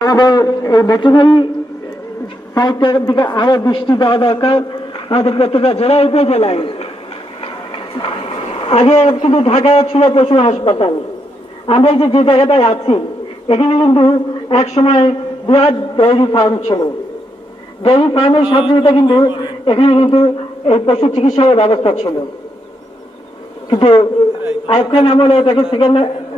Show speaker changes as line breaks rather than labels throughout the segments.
আমাদের এই ভেটেরিনারি সাহিত্যের দিকে আরও দৃষ্টি দেওয়া দরকার। আমাদের প্রত্যেকটা জেলায় উপজেলায়? আগে কিন্তু ঢাকায় ছিল পশু হাসপাতাল। আমরা যে যে জায়গাটায় আছি, এখানে কিন্তু এক সময় বিরাট ডেয়ারি ফার্ম ছিল। ডেয়ারি ফার্মের সাথে কিন্তু এখানে কিন্তু এই পশু চিকিৎসার ব্যবস্থা ছিল। কিন্তু আয়ুব খান আমলে এটাকে সেকেন্ড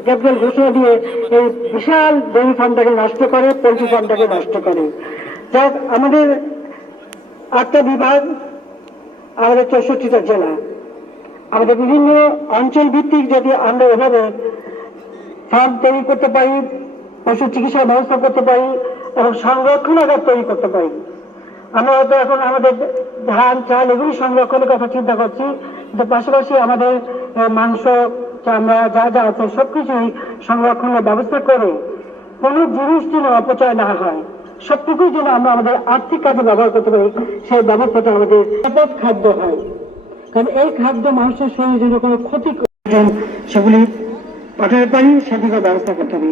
ক্যাপিটাল ঘোষণা দিয়ে এই বিশাল ডেয়ারি ফার্মটাকে নষ্ট করে, পোলট্রি ফার্মটাকে নষ্ট করে। যাক, আমাদের আটটা বিভাগ, আমাদের চৌষট্টিটা জেলা। আমাদের বিভিন্ন অঞ্চল ভিত্তিক যদি আমরা এভাবে ফার্ম তৈরি করতে পারি, পশু চিকিৎসার ব্যবস্থা করতে পারি, এবং সংরক্ষণাগার তৈরি করতে পারি। আমরা হয়তো এখন আমাদের ধান, চাল এগুলি সংরক্ষণের কথা চিন্তা করছি, কিন্তু পাশাপাশি আমাদের মাংস চামড়া যা যা আছে সবকিছুই সংরক্ষণের ব্যবস্থা করে কোনো জিনিস যেন অপচয় না হয়। সবটুকুই যেন আমরা আমাদের আর্থিক কাজে ব্যবহার করতে পারি, সেই ব্যবস্থাটা আমাদের নিরাপদ খাদ্য হয়। কারণ এই খাদ্য মানুষের শরীরে যেন কোনো ক্ষতি সেগুলি পাঠাতে পারি সেদিকে ব্যবস্থা করতে হবে।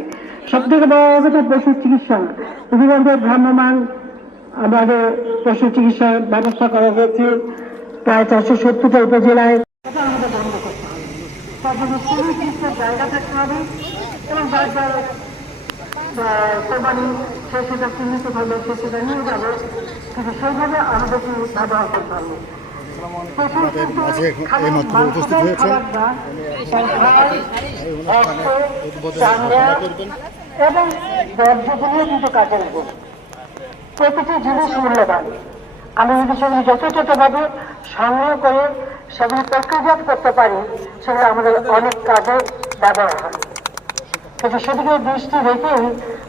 সব থেকে বড় কথা পশু চিকিৎসা ইতিমধ্যে ভ্রাম্যমান আমাদের পশু চিকিৎসার ব্যবস্থা করা হয়েছে। প্রায় চারশো সত্তরটা উপজেলায় আমাদের বন্ধ করতে হবে তার জন্য পশু জায়গা থাকতে হবে এবং যার কোরবানি সে সেটা চিহ্নিত করবে সে সেটা নিয়ে যাবে। কিন্তু সেইভাবে আমাদেরকে ব্যবহার করতে হবে? কিন্তু এবং কাজে লাগবে প্রতিটি জিনিস মূল্যবান। আমি যদি সেগুলি যথাযথভাবে সংগ্রহ করে সেগুলি প্রক্রিয়াজাত করতে পারি সেগুলো আমাদের অনেক কাজে ব্যবহার হয়। কিন্তু সেদিকে দৃষ্টি রেখেই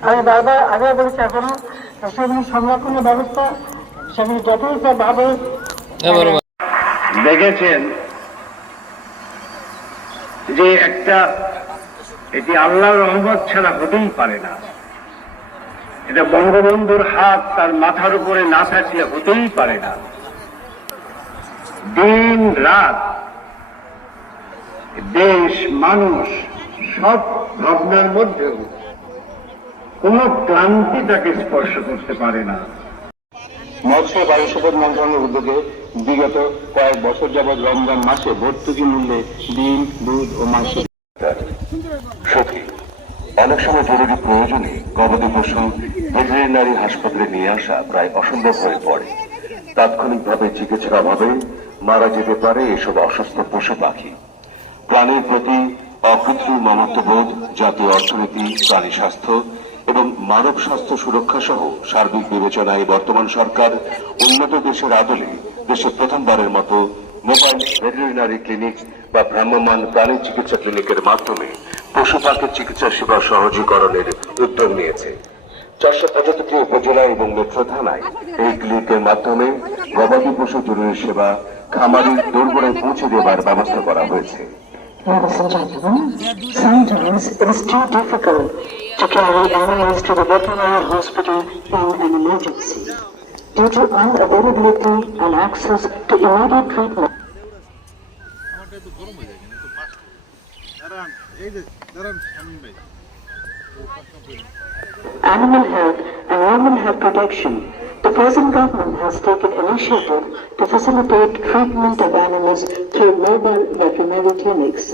আমি বারবার আগে বলেছি এখনও সেগুলি সংরক্ষণের ব্যবস্থা সেগুলি যথাযথভাবে
দেখেছেন যে একটা এটি আল্লাহর রহমত ছাড়া হতেই পারে না। এটা বঙ্গবন্ধুর হাত তার মাথার উপরে না থাকলে হতেই পারে না। দিন রাত দেশ মানুষ সব ভাবনার মধ্যেও কোন ক্লান্তি তাকে স্পর্শ করতে পারে না।
মৎস্য বায়ু সম্পদ মন্ত্রণালয়ের উদ্যোগে বিগত কয়েক বছর যাবৎ রমজান মাসে ভর্তুকি মূল্যে ডিম দুধ ও মাংস
সখী। অনেক সময় জরুরি প্রয়োজনে গবাদি পশু ভেটেরিনারি হাসপাতালে নিয়ে আসা প্রায় অসম্ভব হয়ে পড়ে। তাৎক্ষণিকভাবে চিকিৎসার অভাবে মারা যেতে পারে এসব অসুস্থ পশু পাখি। প্রাণীর প্রতি অকৃত্রিম মমত্ববোধ, জাতীয় অর্থনীতি, প্রাণী স্বাস্থ্য এবং মানব স্বাস্থ্য সুরক্ষা সহ সার্বিক বিবেচনায় বর্তমান সরকার উন্নত দেশের আদলে দেশে প্রথমবারের মতো মোবাইল ভেটেরিনারি ক্লিনিক বা ভ্রাম্যমান প্রাণী চিকিৎসা ক্লিনিকের মাধ্যমে পশু পাখির চিকিৎসা সেবা সহজীকরণের উদ্যোগ নিয়েছে চারশো পঁচাত্তরটি উপজেলা এবং মেট্রো থানায় এই ক্লিনিকের মাধ্যমে গবাদি পশু জরুরি সেবা খামারি দোরগোড়ায় পৌঁছে দেবার ব্যবস্থা করা হয়েছে
sometimes it is too difficult to carry animals to the veterinary hospital in an emergency due to unavailability and access to immediate treatment. Animal health and human health protection. The present government has taken initiative to facilitate treatment of animals through mobile veterinary clinics.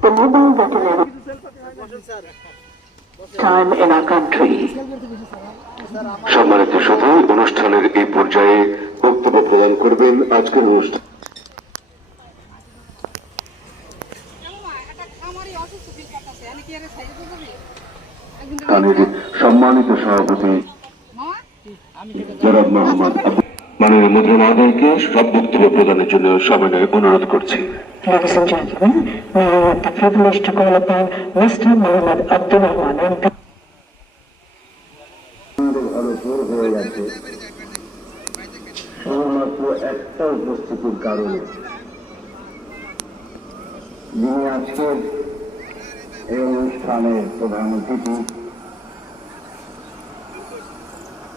The mobile veterinary time in our country.
সম্মানিত শুধু অনুষ্ঠানের এই পর্যায়ে বক্তব্য প্রদান করবেন আজকের অনুষ্ঠান অনুষ্ঠানের সম্মানিত সভাপতি জনাব মোহাম্মদ মাননীয় মুদ্রণ আদায়কে সব বক্তব্য প্রদানের জন্য সবিনয় অনুরোধ করছি
Ladies and gentlemen, we have the to call upon Mr. Muhammad Abdul Rahman, MP.
ভালো জোর গেছে শুধুমাত্র একটা উপস্থিতির কারণে যিনি আজকের এই অনুষ্ঠানের প্রধান অতিথি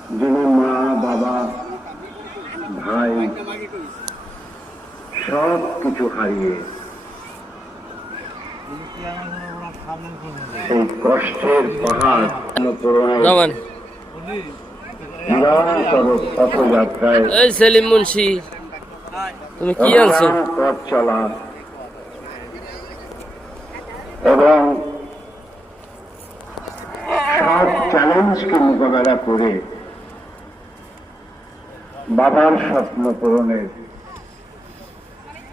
যিনি মা বাবা ভাই সব কিছু হারিয়ে এই কষ্টের পাহাড়
পথযাত্রায়
এই সেলিম মুন্সি তুমি কি আনছো?
পথ চলা এবং সব চ্যালেঞ্জকে মোকাবেলা করে বাবার স্বপ্ন পূরণের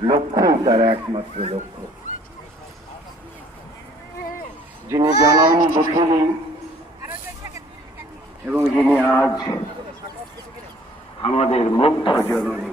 লক্ষ্যই তার একমাত্র লক্ষ্য। যিনি জনম দুঃখিনী এবং যিনি আজ আমাদের মুগ্ধ জননী।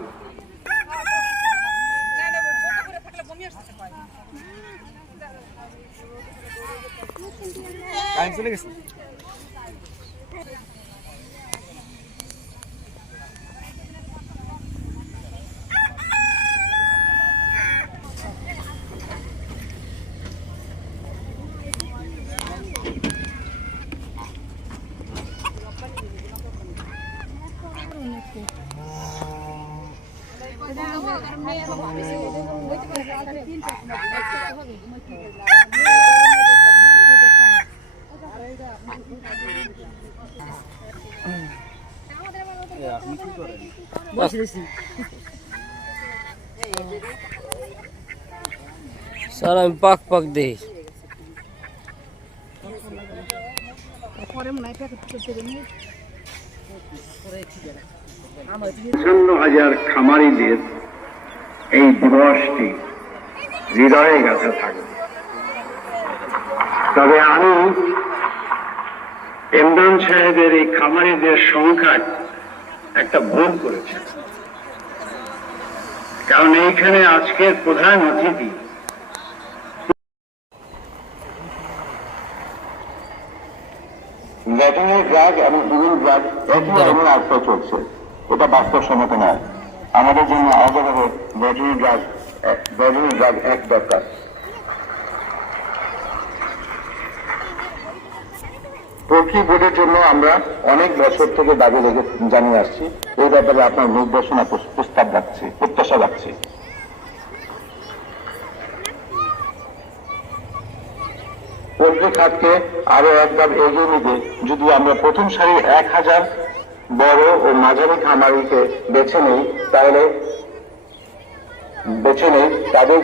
স্যার আমি পাক পাক দেই।
পঞ্চান্ন হাজার খামারিদের এই দিবসটি হৃদয়ে গাথা থাকবে। তবে আমি ইমরান সাহেবের এই খামারিদের সংখ্যায় একটা ভুল করেছি। কারণ এইখানে আজকের প্রধান অতিথি
ভেটেরিনারি ড্রাগ এবং বিভিন্ন ড্রাগ একই ধরনের আশ্রয় চলছে। এটা বাস্তবসম্মত নয়। আমাদের জন্য আলাদাভাবে ভেটেরিনারি ড্রাগ ভেটেরিনারি ড্রাগ এক দরকার। পোলট্রি বোর্ডের জন্য আমরা অনেক বছর থেকে দাবি রেখে জানিয়ে আসছি। এই ব্যাপারে আপনার নির্দেশনা প্রস্তাব রাখছি, প্রত্যাশা রাখছি। পোলট্রি খাতকে আরও একবার এগিয়ে নিতে যদি আমরা প্রথম সারি এক হাজার বড় ও মাঝারি খামারিকে বেছে নেই, তাহলে বেছে নেই তাদের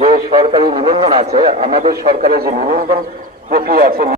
যে সরকারি নিবন্ধন আছে, আমাদের সরকারের যে নিবন্ধন প্রক্রিয়া আছে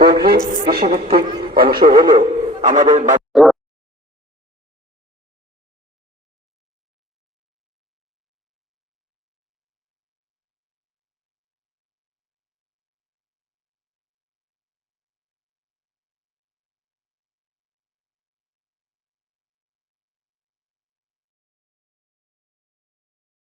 পোলট্রি কৃষিভিত্তিক অংশ হলেও আমাদের